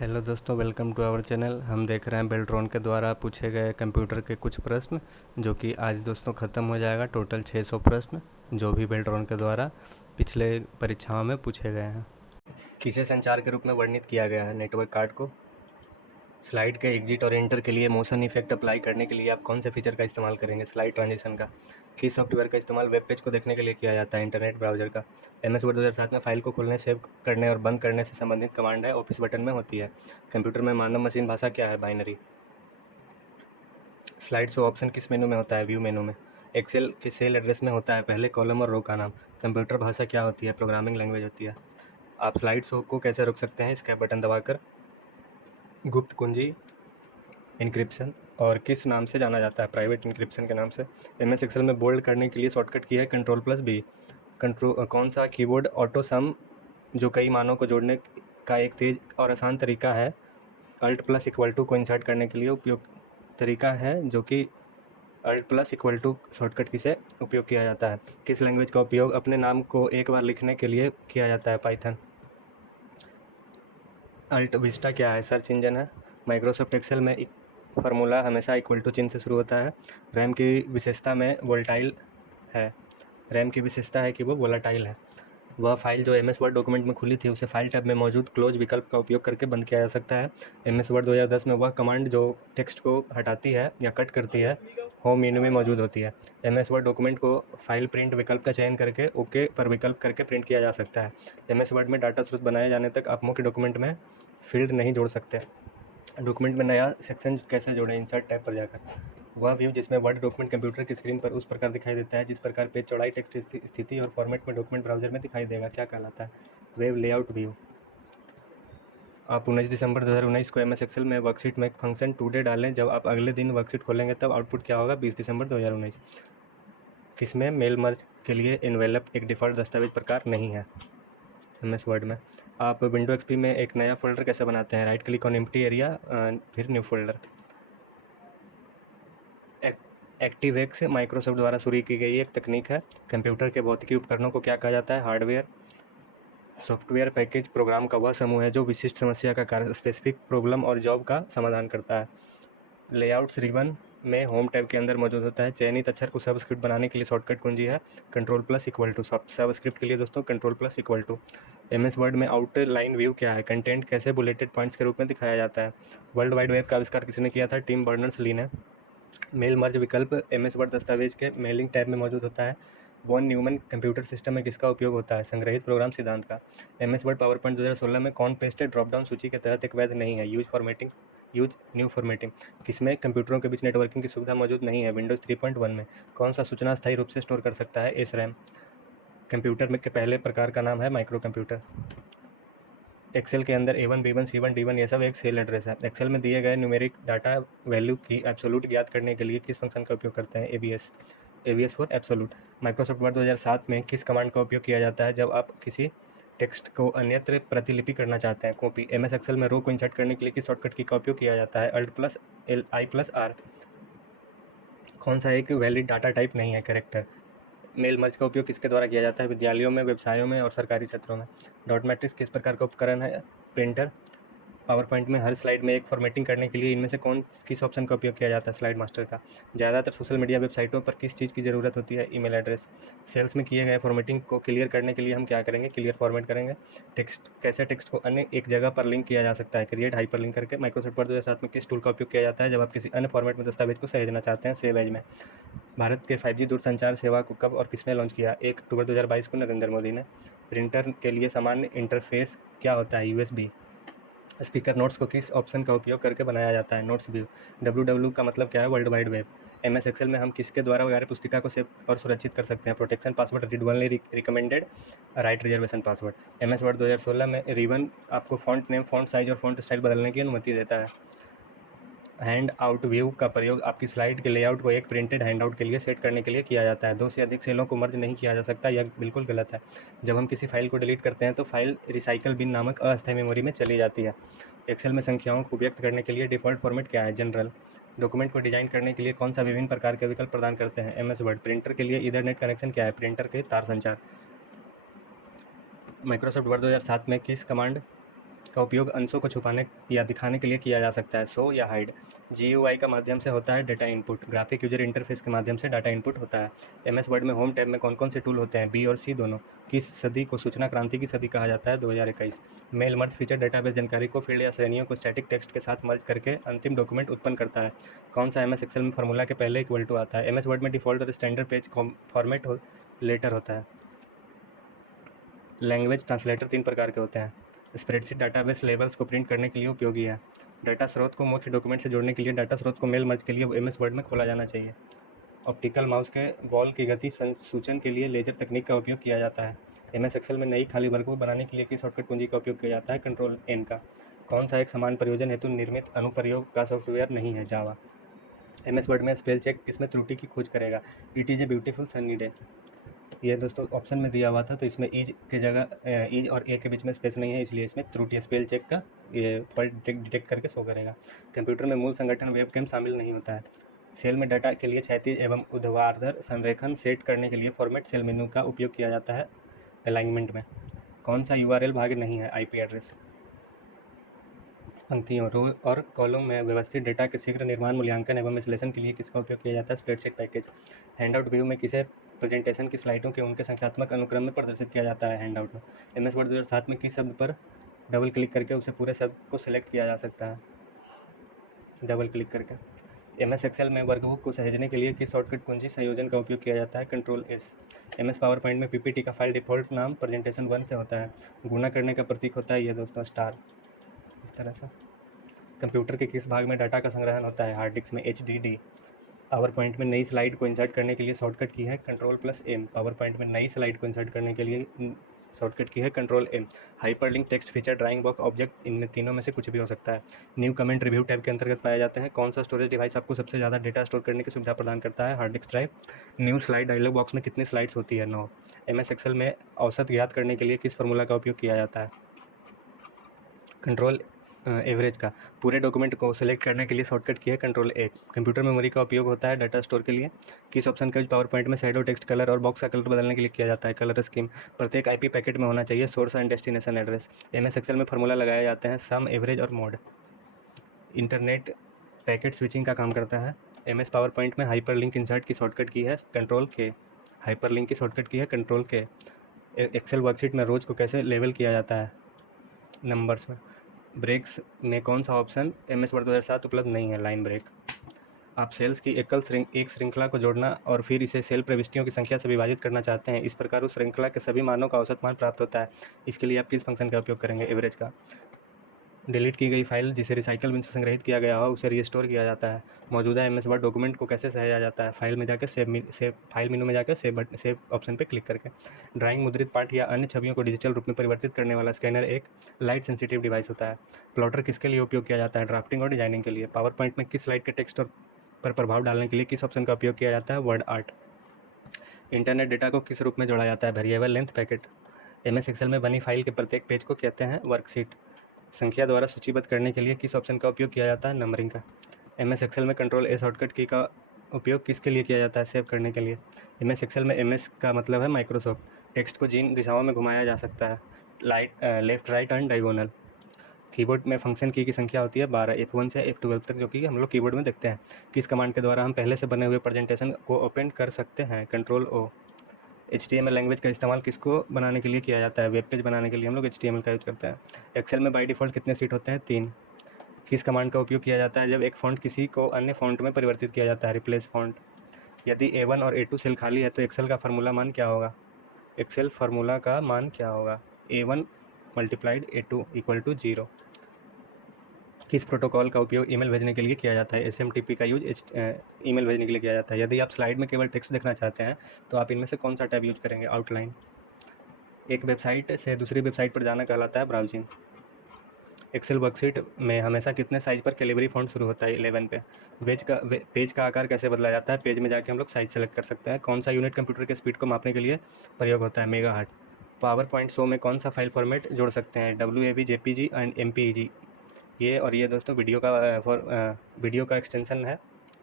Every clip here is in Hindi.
हेलो दोस्तों, वेलकम टू आवर चैनल। हम देख रहे हैं बेल्ट्रॉन के द्वारा पूछे गए कंप्यूटर के कुछ प्रश्न, जो कि आज दोस्तों ख़त्म हो जाएगा। टोटल 600 प्रश्न जो भी बेल्ट्रॉन के द्वारा पिछले परीक्षाओं में पूछे गए हैं। किसे संचार के रूप में वर्णित किया गया है? नेटवर्क कार्ड को। स्लाइड के एग्जिट और एंटर के लिए मोशन इफेक्ट अप्लाई करने के लिए आप कौन से फीचर का इस्तेमाल करेंगे? स्लाइड ट्रांजिशन का। किस सॉफ्टवेयर का इस्तेमाल वेब पेज को देखने के लिए किया जाता है? इंटरनेट ब्राउजर का। MS वर्ड 2007 में फाइल को खोलने, सेव करने और बंद करने से संबंधित कमांड है, ऑफिस बटन में होती है। कंप्यूटर में मानव मशीन भाषा क्या है? बाइनरी। स्लाइड शो ऑप्शन किस मेनू में होता है? व्यू मेनू में। एक्सेल के सेल एड्रेस में होता है पहले कॉलम और रो का नाम। कंप्यूटर भाषा क्या होती है? प्रोग्रामिंग लैंग्वेज होती है। आप स्लाइड शो को कैसे रोक सकते हैं? स्केप बटन दबाकर। गुप्त कुंजी इंक्रिप्शन और किस नाम से जाना जाता है? प्राइवेट इंक्रिप्शन के नाम से। MS एक्सेल में बोल्ड करने के लिए शॉर्टकट की है Ctrl+B। कौन सा कीबोर्ड ऑटो सम, जो कई मानों को जोड़ने का एक तेज और आसान तरीका है, Alt+= को इंसर्ट करने के लिए उपयोग तरीका है, जो कि Alt+= शॉर्टकट की से उपयोग किया जाता है। किस लैंग्वेज का उपयोग अपने नाम को एक बार लिखने के लिए किया जाता है? पाइथन। अल्ट विस्टा क्या है? सर्च इंजन है। माइक्रोसॉफ्ट एक्सेल में फार्मूला हमेशा इक्वल टू चिन्ह से शुरू होता है। रैम की विशेषता में वोलेटाइल है। रैम की विशेषता है कि वो वोलेटाइल है। वह फाइल जो MS वर्ड डॉक्यूमेंट में खुली थी, उसे फाइल टैब में मौजूद क्लोज विकल्प का उपयोग करके बंद किया जा सकता है। MS वर्ड 2010 में वह कमांड जो टेक्स्ट को हटाती है या कट करती है, होम मेन्यू में मौजूद होती है। MS वर्ड डॉक्यूमेंट को फाइल प्रिंट विकल्प का चयन करके ओके पर विकल्प करके प्रिंट किया जा सकता है। MS वर्ड में डाटा स्रोत बनाए जाने तक आप मुख्य डॉक्यूमेंट में फील्ड नहीं जोड़ सकते। डॉक्यूमेंट में नया सेक्शन कैसे जोड़ें? इंसर्ट टैब पर जाकर। वह व्यू जिसमें वर्ड डॉक्यूमेंट कंप्यूटर की स्क्रीन पर उस प्रकार दिखाई देता है जिस प्रकार पेज चौड़ाई, टेक्स्ट स्थिति और फॉर्मेट में डॉक्यूमेंट ब्राउजर में दिखाई देगा, क्या कहलाता है? Web layout view. आप 19 दिसंबर 2019 को MS एक्सेल में वर्कशीट में एक फंक्शन टुडे डालें। जब आप अगले दिन वर्कशीट खोलेंगे तब आउटपुट क्या होगा? 20 दिसंबर 2019। किसमें मेल मर्ज के लिए एनवेलप एक डिफ़ॉल्ट दस्तावेज प्रकार नहीं है? MS वर्ड में। आप विंडो XP में एक नया फ़ोल्डर कैसे बनाते हैं? Right click on empty area, फिर न्यू फ़ोल्डर। एक्टिवएक्स माइक्रोसॉफ्ट द्वारा शुरू की गई एक तकनीक है। कंप्यूटर के भौतिकी उपकरणों को क्या कहा जाता है? हार्डवेयर। सॉफ्टवेयर पैकेज प्रोग्राम का वह समूह है जो विशिष्ट समस्या का कार्य, स्पेसिफिक प्रॉब्लम और जॉब का समाधान करता है। लेआउट्स रिबन में होम टैब के अंदर मौजूद होता है। चयनित अक्षर को सबस्क्रिप्ट बनाने के लिए शॉर्टकट कुंजी है Ctrl+= सबस्क्रिप्ट के लिए दोस्तों Ctrl+=। MS वर्ड में आउटलाइन व्यू क्या है? कंटेंट कैसे बुलेटेड पॉइंट्स के रूप में दिखाया जाता है? वर्ल्ड वाइड वेब का आविष्कार किसने किया था? टिम बर्नर्स-ली ने। मेल मर्ज विकल्प MS वर्ड दस्तावेज के मेलिंग टैब में मौजूद होता है। वॉन न्यूमन कंप्यूटर सिस्टम में किसका उपयोग होता है? संग्रहित प्रोग्राम सिद्धांत का। MS वर्ड पावरपॉइंट 2016 में कौन पेस्ट ड्रॉपडाउन सूची के तहत एक वैध नहीं है? Use new formatting. किसमें कंप्यूटरों के बीच नेटवर्किंग की सुविधा मौजूद नहीं है? विंडोज़ 3.1 में। कौन सा सूचना स्थायी रूप से स्टोर कर सकता है? SRAM। कंप्यूटर में के पहले प्रकार का नाम है माइक्रो कंप्यूटर। एक्सेल के अंदर A1, B1, C1, D1 ये सब एक सेल एड्रेस है। एक्सेल में दिए गए न्यूमेरिक डाटा वैल्यू की एब्सोल्यूट ज्ञात करने के लिए किस फंक्शन का उपयोग करते हैं? ABS for absolute. Microsoft word 2007 में किस कमांड का उपयोग किया जाता है जब आप किसी टेक्स्ट को अन्यत्र प्रतिलिपि करना चाहते हैं? कॉपी। MS एक्सेल में रो को इंसर्ट करने के लिए किस शॉर्टकट की का उपयोग किया जाता है? Alt+I+R। कौन सा एक वैलिड डाटा टाइप नहीं है? कैरेक्टर। मेल मर्ज का उपयोग किसके द्वारा किया जाता है? विद्यालयों में, व्यवसायों में और सरकारी क्षेत्रों में। डॉट मैट्रिक्स किस प्रकार का उपकरण है? प्रिंटर। पावर पॉइंट में हर स्लाइड में एक फॉर्मेटिंग करने के लिए इनमें से किस ऑप्शन का उपयोग किया जाता है? स्लाइड मास्टर का। ज़्यादातर सोशल मीडिया वेबसाइटों पर किस चीज़ की ज़रूरत होती है? Email address. सेल्स में किए गए फॉर्मेटिंग को क्लियर करने के लिए हम क्या करेंगे? क्लियर फॉर्मेट करेंगे। टेक्स्ट को अन्य एक जगह पर लिंक किया जा सकता है? क्रिएट हाइपरलिंक करके। माइक्रोसॉफ्ट वर्ड 2007 में किस टूल का उपयोग किया जाता है जब आप किसी अन्य फॉर्मेट में दस्तावेज को सहेजना चाहते हैं? सेव एज में। भारत के 5G दूरसंचार सेवा को कब और किसने लॉन्च किया? 1 अक्टूबर 2022 को नरेंद्र मोदी ने। प्रिंटर के लिए सामान्य इंटरफेस क्या होता है? USB। स्पीकर नोट्स को किस ऑप्शन का उपयोग करके बनाया जाता है? Notes view. WW का मतलब क्या है? World wide web. MS Excel में हम किसके द्वारा वगैरह पुस्तिका को सेव और सुरक्षित कर सकते हैं? Protection password, read only, recommended, right reservation password. MS word 2016 में रिबन आपको फॉन्ट नेम, फॉन्ट साइज और फॉन्ट स्टाइल बदलने की अनुमति देता है। हैंड आउट व्यू का प्रयोग आपकी स्लाइड के लेआउट को एक प्रिंटेड हैंडआउट के लिए सेट करने के लिए किया जाता है। 2 से अधिक सेलों को मर्ज नहीं किया जा सकता, यह बिल्कुल गलत है। जब हम किसी फाइल को डिलीट करते हैं तो फाइल रिसाइकल बिन नामक अस्थायी मेमोरी में चली जाती है। एक्सेल में संख्याओं को व्यक्त करने के लिए डिफ़ॉल्ट फॉर्मेट क्या है? जनरल। डॉक्यूमेंट को डिजाइन करने के लिए कौन सा विभिन्न प्रकार के विकल्प प्रदान करते हैं? MS word. प्रिंटर के लिए ईथरनेट कनेक्शन क्या है? प्रिंटर के तार संचार। माइक्रोसॉफ्ट वर्ड 2007 में किस कमांड का उपयोग अंशों को छुपाने या दिखाने के लिए किया जा सकता है। शो या हाइड GUI का माध्यम से होता है data input. Graphic user interface के माध्यम से डाटा इनपुट होता है। MS वर्ड में होम टैब में कौन कौन से टूल होते हैं? B और C दोनों। किस सदी को सूचना क्रांति की सदी कहा जाता है? 2021। मेल मर्ज फीचर डेटाबेस जानकारी को फील्ड या श्रेणियों को स्टैटिक टेक्स्ट के साथ मर्ज करके अंतिम डॉक्यूमेंट उत्पन्न करता है। कौन सा MS एक्सेल में फार्मूला के पहले इक्वल टू आता है? MS वर्ड में डिफ़ॉल्ट और स्टैंडर्ड पेज फॉर्मेट लेटर होता है। लैंग्वेज ट्रांसलेटर 3 प्रकार के होते हैं। स्प्रेडशीट डाटाबेस लेबल्स को प्रिंट करने के लिए उपयोगी है। डाटा स्रोत को मुख्य डॉक्यूमेंट से जोड़ने के लिए डाटा स्रोत को मेल मर्ज के लिए MS वर्ड में खोला जाना चाहिए। ऑप्टिकल माउस के बॉल की गति सूचन के लिए लेजर तकनीक का उपयोग किया जाता है। MS एक्सेल में नई खाली वर्ग बनाने के लिए किस शॉर्टकट कुंजी का उपयोग किया जाता है? कंट्रोल N का। कौन सा एक समान प्रयोजन हेतु निर्मित अनुप्रयोग का सॉफ्टवेयर नहीं है? जावा। MS वर्ड में स्पेल चेक किसमें त्रुटि की खोज करेगा? It is a beautiful sunny day. ये दोस्तों ऑप्शन में दिया हुआ था, तो इसमें ईज के जगह ईज और ए के बीच में स्पेस नहीं है, इसलिए इसमें त्रुटि स्पेल चेक का ये फॉल्ट डिटेक्ट करके शो करेगा। कंप्यूटर में मूल संगठन वेबकैम शामिल नहीं होता है। सेल में डाटा के लिए क्षैतिज एवं ऊर्ध्वाधर संरेखण सेट करने के लिए फॉर्मेट सेल मेनू का उपयोग किया जाता है अलाइनमेंट में। कौन सा URL भाग नहीं है? IP address. पंक्तियों, रो और कॉलम में व्यवस्थित डेटा के शीघ्र निर्माण, मूल्यांकन एवं विश्लेषण के लिए किसका उपयोग किया जाता है? Spreadsheet package. हैंडआउट व्यू में किसे प्रेजेंटेशन की स्लाइडों के उनके संख्यात्मक अनुक्रम में प्रदर्शित किया जाता है? हैंडआउट में। MS वर्ड 2007 में किस शब्द पर डबल क्लिक करके उसे पूरे शब्द को सिलेक्ट किया जा सकता है? डबल क्लिक करके। MS एक्सेल में वर्कबुक को सहेजने के लिए किस शॉर्टकट कुंजी संयोजन का उपयोग किया जाता है? Control S। MS power point में PPT का फाइल डिफ़ॉल्ट नाम प्रेजेंटेशन 1 से होता है। गुणा करने का प्रतीक होता है ये दोस्तों स्टार, इस तरह से। कंप्यूटर के किस भाग में डाटा का संग्रहण होता है? हार्ड डिस्क में। HDD। पावर पॉइंट में नई स्लाइड को इंसर्ट करने के लिए शॉर्टकट की है कंट्रोल+M। पावर पॉइंट में नई स्लाइड को इंसर्ट करने के लिए शॉर्टकट की है control M। Hyperlink, text feature, drawing box, object, इनमें तीनों में से कुछ भी हो सकता है। न्यू कमेंट रिव्यू टैब के अंतर्गत पाए जाते हैं। कौन सा स्टोरेज डिवाइस आपको सबसे ज़्यादा डेटा स्टोर करने की सुविधा प्रदान करता है? Hard disk drive. New slide dialog box में कितनी स्लाइड्स होती है? 9। MS एक्सेल में औसत ज्ञात करने के लिए किस फॉर्मूला का उपयोग किया जाता है? कंट्रोल एवरेज का। पूरे डॉक्यूमेंट को सेलेक्ट करने के लिए शॉर्टकट की है कंट्रोल A। कंप्यूटर मेमोरी का उपयोग होता है डाटा स्टोर के लिए। किस ऑप्शन का यूज पावर पॉइंट में शैडो, टेक्स्ट, कलर और बॉक्स का कलर बदलने के लिए किया जाता है? Colour scheme. प्रत्येक IP पैकेट में होना चाहिए source and destination address. MS Excel में फार्मूला लगाए जाते हैं सम, एवरेज और मोड। इंटरनेट पैकेट स्विचिंग का काम करता है। MS पावर पॉइंट में हाइपरलिंक इंसर्ट की शॉर्टकट की है कंट्रोल K। हाइपरलिंक की शॉर्टकट की है कंट्रोल K। एक्सेल वर्कशीट में रोज को कैसे लेबल किया जाता है? नंबर्स में। ब्रेक्स में कौन सा ऑप्शन MS वर्ड 2007 उपलब्ध नहीं है? Line break. आप सेल्स की एक श्रृंखला को जोड़ना और फिर इसे सेल प्रविष्टियों की संख्या से विभाजित करना चाहते हैं। इस प्रकार उस श्रृंखला के सभी मानों का औसत मान प्राप्त होता है। इसके लिए आप किस फंक्शन का उपयोग करेंगे? एवरेज का। डिलीट की गई फाइल जिसे रिसाइकल बिन से संग्रहित किया गया हो उसे रिस्टोर किया जाता है। मौजूदा MS वर्ड डॉक्यूमेंट को कैसे सहेजा जाता है? फाइल में जाकर सेव फाइल मेनू में जाकर सेव ऑप्शन पर क्लिक करके। ड्राइंग, मुद्रित पाठ या अन्य छवियों को डिजिटल रूप में परिवर्तित करने वाला स्कैनर एक लाइट सेंसिटिव डिवाइस होता है। प्लॉटर किसके लिए उपयोग किया जाता है? ड्राफ्टिंग और डिजाइनिंग के लिए। पावर पॉइंट में किस स्लाइड के टेक्स्ट पर प्रभाव डालने के लिए किस ऑप्शन का उपयोग किया जाता है? Word art. इंटरनेट डेटा को किस रूप में जोड़ा जाता है? Variable length packet. MS Excel में बनी फाइल के प्रत्येक पेज को कहते हैं वर्कशीट। संख्या द्वारा सूचीबद्ध करने के लिए किस ऑप्शन का उपयोग किया जाता है? नंबरिंग का। MS एक्सेल में कंट्रोल A शॉर्टकट की का उपयोग किसके लिए किया जाता है? सेव करने के लिए। MS एक्सेल में MS का मतलब है माइक्रोसॉफ्ट। टेक्स्ट को जिन दिशाओं में घुमाया जा सकता है? Left, right and diagonal. Keyboard में फंक्शन की संख्या होती है 12, F1 से F12 तक, जो कि हम लोग कीबोर्ड में देखते हैं। किस कमांड के द्वारा हम पहले से बने हुए प्रेजेंटेशन को ओपन कर सकते हैं? Control O। HTML लैंग्वेज का इस्तेमाल किसको बनाने के लिए किया जाता है? वेब पेज बनाने के लिए हम लोग HTML का यूज करते हैं। एक्सेल में बाय डिफ़ॉल्ट कितने सीट होते हैं? 3। किस कमांड का उपयोग किया जाता है जब एक फ़ॉन्ट किसी को अन्य फ़ॉन्ट में परिवर्तित किया जाता है? Replace font. यदि A1 और A2 सेल खाली है तो एक्सेल का फार्मूला मान क्या होगा? एक्सेल फार्मूला का मान क्या होगा? A1 × A2 = 0। किस प्रोटोकॉल का उपयोग ईमेल भेजने के लिए किया जाता है? SMTP का यूज ईमेल भेजने के लिए किया जाता है। यदि आप स्लाइड में केवल टेक्स्ट देखना चाहते हैं तो आप इनमें से कौन सा टैब यूज करेंगे? आउटलाइन। एक वेबसाइट से दूसरी वेबसाइट पर जाना कहलाता है ब्राउजिंग। एक्सेल वर्कशीट में हमेशा कितने साइज पर कैलिबरी फॉन्ट शुरू होता है? 11 पे। पेज का आकार कैसे बदला जाता है? पेज में जाके हम लोग साइज सेलेक्ट कर सकते हैं। कौन सा यूनिट कंप्यूटर के स्पीड को मापने के लिए प्रयोग होता है? मेगाहर्ट्ज। पावर पॉइंट शो में कौन सा फाइल फॉर्मेट जोड़ सकते हैं? WAV, JPG and MPEG। ये दोस्तों वीडियो का एक्सटेंशन है,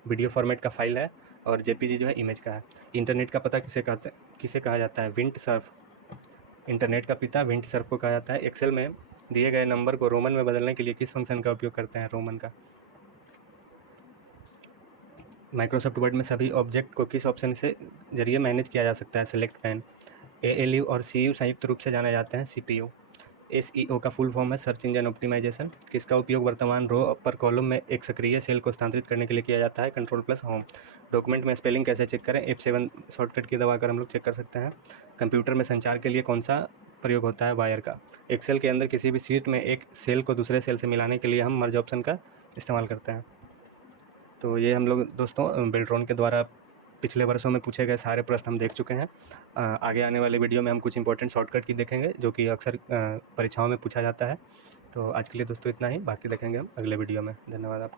वीडियो फॉर्मेट का फाइल है, और JPG जो है इमेज का है। इंटरनेट का पता किसे कहा जाता है? Wind Surf. इंटरनेट का पिता विंड सर्फ को कहा जाता है। एक्सेल में दिए गए नंबर को रोमन में बदलने के लिए किस फंक्शन का उपयोग करते हैं? रोमन का। माइक्रोसॉफ्ट वर्ड में सभी ऑब्जेक्ट को किस ऑप्शन से जरिए मैनेज किया जा सकता है? Select pan. ALU और CU संयुक्त रूप से जाने जाते हैं CPU। SEO का फुल फॉर्म है सर्च इंजन ऑप्टिमाइजेशन। किसका उपयोग वर्तमान रो पर कॉलम में एक सक्रिय सेल को स्थानांतरित करने के लिए किया जाता है? कंट्रोल+होम। डॉक्यूमेंट में स्पेलिंग कैसे चेक करें? F7 शॉर्टकट की दबाकर हम लोग चेक कर सकते हैं। कंप्यूटर में संचार के लिए कौन सा प्रयोग होता है? वायर का। एक्सेल के अंदर किसी भी शीट में एक सेल को दूसरे सेल से मिलाने के लिए हम मर्ज ऑप्शन का इस्तेमाल करते हैं। तो ये हम लोग दोस्तों बेल्ट्रॉन के द्वारा पिछले वर्षों में पूछे गए सारे प्रश्न हम देख चुके हैं। आगे आने वाले वीडियो में हम कुछ इंपॉर्टेंट शॉर्टकट की देखेंगे जो कि अक्सर परीक्षाओं में पूछा जाता है। तो आज के लिए दोस्तों इतना ही, बाकी देखेंगे हम अगले वीडियो में। धन्यवाद आपका।